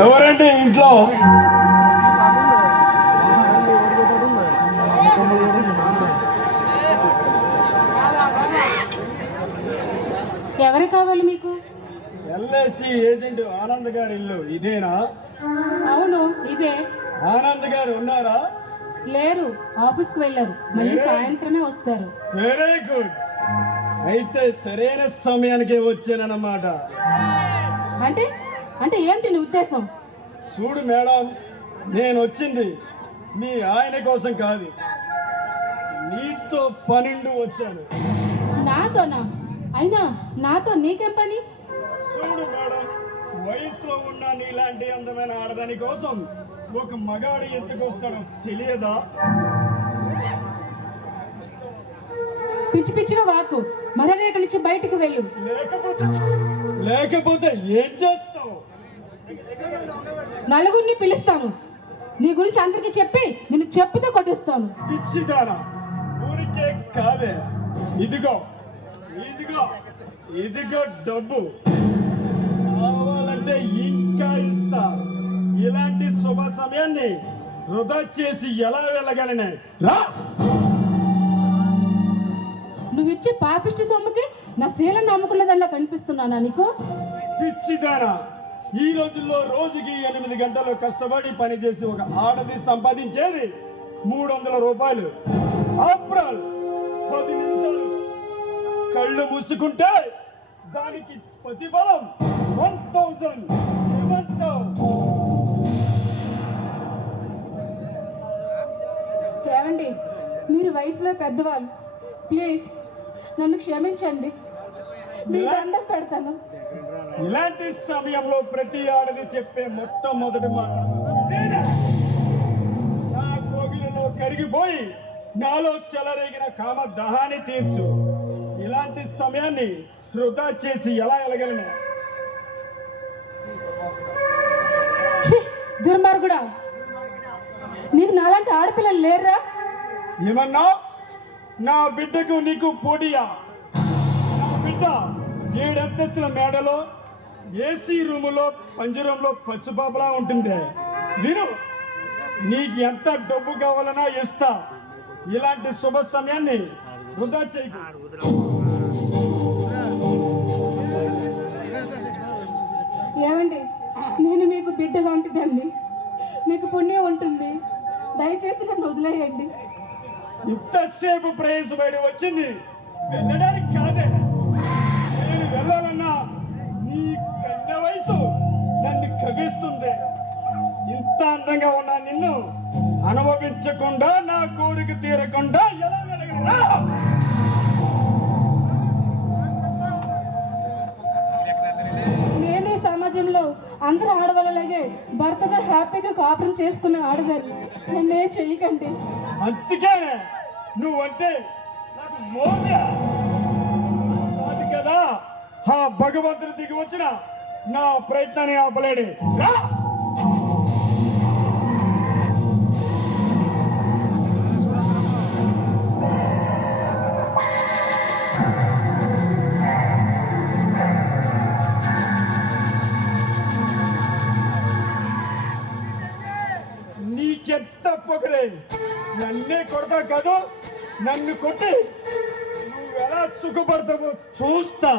ఎవరండి ఇంట్లో? ఎవరు కావాలి మీకు? ఎల్ఐసి ఏజెంట్ ఆనంద్ గారి ఇల్లు ఇదేనా? అవును, ఇదే. ఆనంద్ గారు ఉన్నారా? లేరు, ఆఫీస్కి వెళ్ళారు. మళ్ళీ సాయంత్రమే వస్తారు. Very good. అయితే సరైన సమయానికి వచ్చానన్నమాట. అంటే అంటే ఏంటి నీ ఉద్దేశం? చూడు మేడం, నేను వచ్చింది మీ ఆయన కోసం కాదు, నీతో పనిండు వచ్చాను. నాతోనా? అయినా నాతో నీకేం పని? చూడు మేడం, వయసులో ఉన్న నీలాంటి అందమైన ఆడదాని కోసం ఒక మగాడు ఎందుకు వస్తాడో తెలియదా? పిచ్చి పిచ్చిగా వాకు. మరరేక నుంచి బయటకు వెళ్ళు. లేకపోతే ఏం చేస్తావు? నలుగురిని పిలుస్తాను. నీ గురించి అందరికీ చెప్పి నేను చెప్పుతో కొట్టిస్తాను. పిచ్చిదానా, ఊరికే కాదే. ఇదిగో ఇదిగో ఇదిగో డబ్బు, కావాలంటే ఇంకా ఇస్తా. ఇలాంటి శుభ సమయాన్ని వృధా చేసి ఎలా వెళ్ళగలనే? రా. నువ్విచ్చే పాపిష్టి సొమ్ముకి నా శీలను నమ్ముకున్నదల్లా కనిపిస్తున్నానా నీకు? పిచ్చిదానా, ఈ రోజుల్లో రోజుకి 8 గంటలు కష్టపడి పనిచేసి ఒక ఆడది సంపాదించేది 300 రూపాయలు. ఆప్రాల్ 10 నిమిషాలు కళ్ళు మూసుకుంటే దానికి ప్రతిఫలం 1000. ఏమంటావు? ఏమండి, మీరు వయసులో పెద్దవాళ్ళు, ప్లీజ్ నన్ను క్షమించండి. మీ దండం పెడతాను. ఇలాంటి సమయంలో ప్రతి ఆడది చెప్పే మొట్టమొదటి మాట ఇదేనా? నా కోగిలలో కరిగిపోయి నాలో చెలరేగిన కామ దహాన్ని తీర్చు. ఇలాంటి సమయాన్ని వృధా చేసి ఎలా వెళ్ళగలను? దుర్మార్గుడా, నీకు నాలాంటి ఆడపిల్లలు లేరా? ఏమన్నా? నా బిడ్డకు నీకు పోటీయా? నా బిడ్డ 7 అంతస్తుల మేడలో ఏసీ రూములో పంజరంలో పసుపాపలా ఉంటుంది. విను, నీకు ఎంత డబ్బు కావాలన్నా ఇస్తా. ఇలాంటి శుభ సమయాన్ని వృధా చేయకు. ఏమండి, నేను మీకు బిడ్డ లాంటిదండి. మీకు పుణ్యం ఉంటుంది. దయచేసి నన్ను వదిలేయండి. ఇంతసేపు ప్రయాసపడి వచ్చింది వెళ్ళడానికి కాదే. నేను వెళ్ళాలన్నా నీ కన్న వయసు నన్ను కవిస్తుంది. ఇంత అందంగా ఉన్న నిన్ను అనుభవించకుండా నా కోరిక తీరకుండా ఎలా వెళ్ళగలరా? నేనే సమాజంలో అందరూ ఆడవాళ్ళలాగే భర్తగా హ్యాపీగా కాపురం చేసుకున్న ఆడదాన్ని. నన్నేం చెయ్యకండి. అందుకే నువ్వంటే నాకు మోస కాదు కదా. ఆ భగవంతుడు దిగి వచ్చిన నా ప్రయత్నాన్ని ఆపలేడు. రా. నీకెంత పొగరే, నన్నే కొడతా కాదు, నన్ను కొట్టి నువ్వు ఎలా సుఖపడతావో చూస్తా.